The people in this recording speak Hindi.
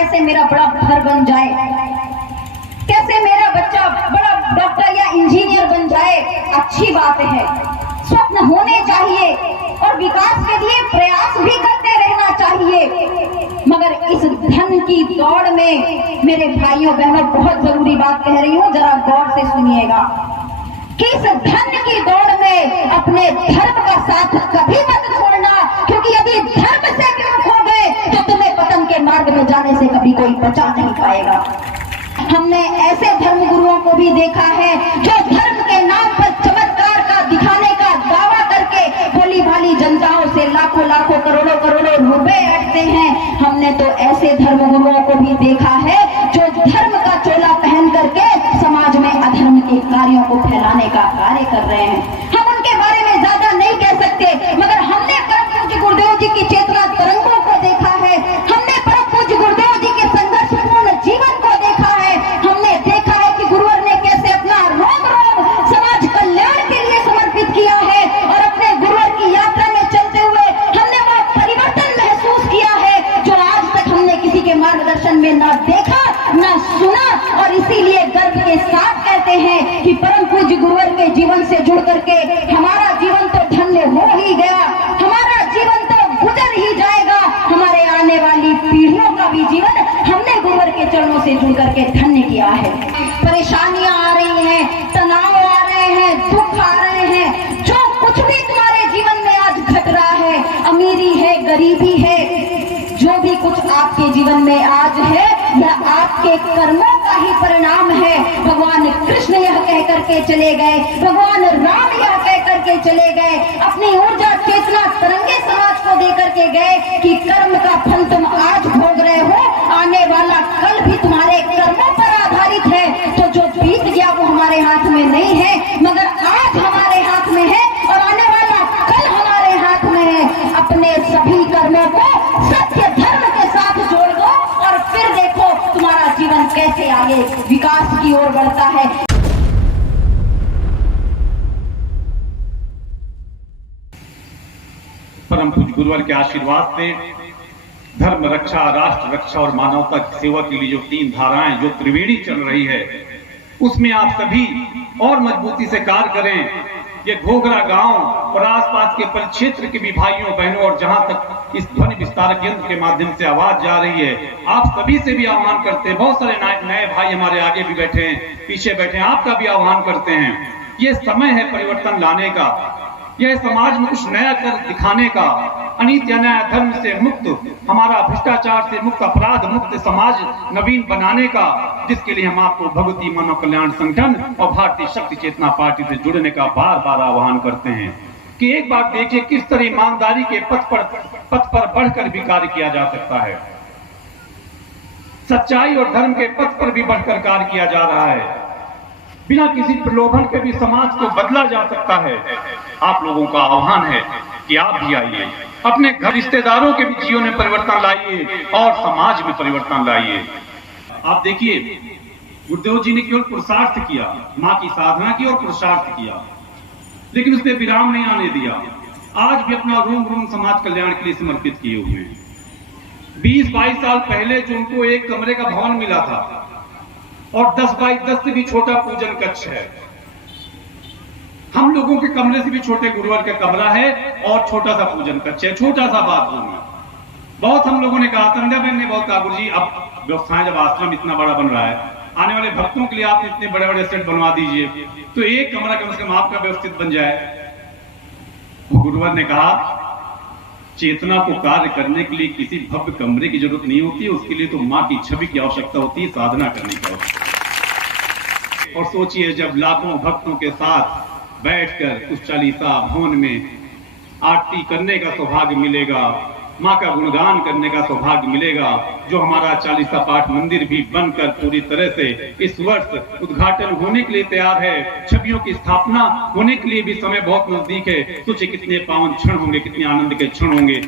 कैसे मेरा बड़ा घर बन जाए, कैसे मेरा बच्चा बड़ा डॉक्टर या इंजीनियर बन जाए। अच्छी बात है, स्वप्न होने चाहिए और विकास के लिए प्रयास भी करते रहना चाहिए, मगर इस धन की दौड़ में मेरे भाइयों बहनों बहुत जरूरी बात कह रही हूं, जरा गौर से सुनिएगा कि इस धन की दौड़ में अपने धर्म का साथ कभी मत छोड़ना, क्योंकि यदि धर्म से क्यों खो गए तो तुम्हें पतन के मार्ग में जाने से कभी कोई बचा नहीं पाएगा। हमने ऐसे धर्म गुरुओं को भी देखा है जो धर्म के नाम पर चमत्कार का दिखाने का दावा करके भोली भाली जनताओं से लाखों लाखों करोड़ों करोड़ों रुपए ऐंठते हैं। हमने तो ऐसे धर्म गुरुओं को भी देखा है जो धर्म का चोला पहन करके समाज में अधर्म के कार्यों को फैलाने का कार्य कर रहे हैं। हम उनके बारे में ज्यादा नहीं कह सकते, मगर हमने परम पूज्य गुरुदेव जी की चेतना तरंगों को देखा है, हमने परम पूज्य गुरुदेव जी के संघर्षपूर्ण जीवन को देखा है, हमने देखा है कि गुरुवर ने कैसे अपना रोम रोम समाज कल्याण के लिए समर्पित किया है, और अपने गुरुवर की यात्रा में चलते हुए हमने वह परिवर्तन महसूस किया है जो आज तक हमने किसी के मार्गदर्शन में ना देखा ना सुना। और इसीलिए गर्व के साथ कहते हैं कि परम पूज्य गुरुवर के जीवन से जुड़ करके हमारा जीवन तो धन्य हो ही गया, हमारा जीवन तो गुजर ही जाएगा, हमारे आने वाली पीढ़ियों का भी जीवन हमने गुरुवर के चरणों से जुड़ करके धन्य किया है। परेशानियां आ रही हैं, तनाव आ रहे हैं, दुख आ रहे हैं, जो कुछ भी तुम्हारे जीवन में आज घट रहा है, अमीरी है, गरीबी है, जो भी कुछ आपके जीवन में आज है यह आपके कर्मों का ही परिणाम है। भगवान कृष्ण यह कह करके चले गए, भगवान राम यह कह करके चले गए, अपनी ऊर्जा चेतना तरंगे समाज को दे करके गए कि कर्म का फल तुम आज भोग रहे हो, आने वाला कल भी तुम्हारे कर्मों पर आधारित है। तो जो बीत गया वो हमारे हाथ में नहीं है, मगर आज हमारे हाथ में है और आने वाला कल हमारे हाथ में है। अपने सभी कर्मों को सत्य धर्म के साथ जोड़ दो और फिर देखो तुम्हारा जीवन कैसे आगे विकास की ओर बढ़ता है। परम पूज्य गुरुवर के आशीर्वाद से धर्म रक्षा, राष्ट्र रक्षा और मानवता की सेवा के लिए जो 3 धाराएं, जो त्रिवेणी चल रही है, उसमें आप सभी और मजबूती से कार्य करें। ये घोघरा गांव और आसपास के परिक्षेत्र के भी भाइयों बहनों और जहां तक इस ध्वनि विस्तारक यंत्र के माध्यम से आवाज जा रही है, आप सभी से भी आह्वान करते हैं। बहुत सारे नए भाई हमारे आगे भी बैठे हैं, पीछे बैठे हैं, आपका भी आह्वान करते हैं। ये समय है परिवर्तन लाने का, यह समाज में कुछ नया कर दिखाने का, अनीति अन्याय धर्म से मुक्त, हमारा भ्रष्टाचार से मुक्त, अपराध मुक्त समाज नवीन बनाने का, जिसके लिए हम आपको भगवती मानव कल्याण संगठन और भारतीय शक्ति चेतना पार्टी से जुड़ने का बार बार आह्वान करते हैं कि एक बार देखिए किस तरह ईमानदारी के पथ पर बढ़कर भी कार्य किया जा सकता है, सच्चाई और धर्म के पथ पर भी बढ़कर कार्य किया जा रहा है, बिना किसी प्रलोभन के भी समाज को बदला जा सकता है। आप लोगों का आह्वान है कि आप भी आइए, अपने घर रिश्तेदारों के भी जीवन में परिवर्तन लाइए और समाज में परिवर्तन लाइए। आप देखिए, गुरुदेव जी ने केवल पुरुषार्थ किया, मां की साधना की और पुरुषार्थ किया, लेकिन उसने विराम नहीं आने दिया। आज भी अपना रोम रोम समाज कल्याण के लिए समर्पित किए हुए हैं। 20-22 साल पहले जो उनको एक कमरे का भवन मिला था और 10 बाई 10 से भी छोटा पूजन कक्ष है, हम लोगों के कमरे से भी छोटे गुरुवर का कमरा है और छोटा सा पूजन कक्ष है, छोटा सा बाथरूम है। बहुत हम लोगों ने कहा, संध्या बहन ने बहुत कहा, गुरु जी अब व्यवस्थाएं, जब आश्रम इतना बड़ा बन रहा है, आने वाले भक्तों के लिए आप इतने बड़े बड़े सेट बनवा दीजिए, तो एक कमरा कम से कम आपका व्यवस्थित बन जाए। गुरुवर ने कहा, चेतना को कार्य करने के लिए किसी भव्य कमरे की जरूरत नहीं होती है, उसके लिए तो मां की छवि की आवश्यकता होती है, साधना करने की आवश्यकता। और सोचिए, जब लाखों भक्तों के साथ बैठकर उस चालीसा भवन में आरती करने का सौभाग्य मिलेगा, मां का गुणगान करने का सौभाग्य मिलेगा, जो हमारा चालीसा पाठ मंदिर भी बनकर पूरी तरह से इस वर्ष उद्घाटन होने के लिए तैयार है, छवियों की स्थापना होने के लिए भी समय बहुत नजदीक है। सोचिए कितने पावन क्षण होंगे, कितने आनंद के क्षण होंगे।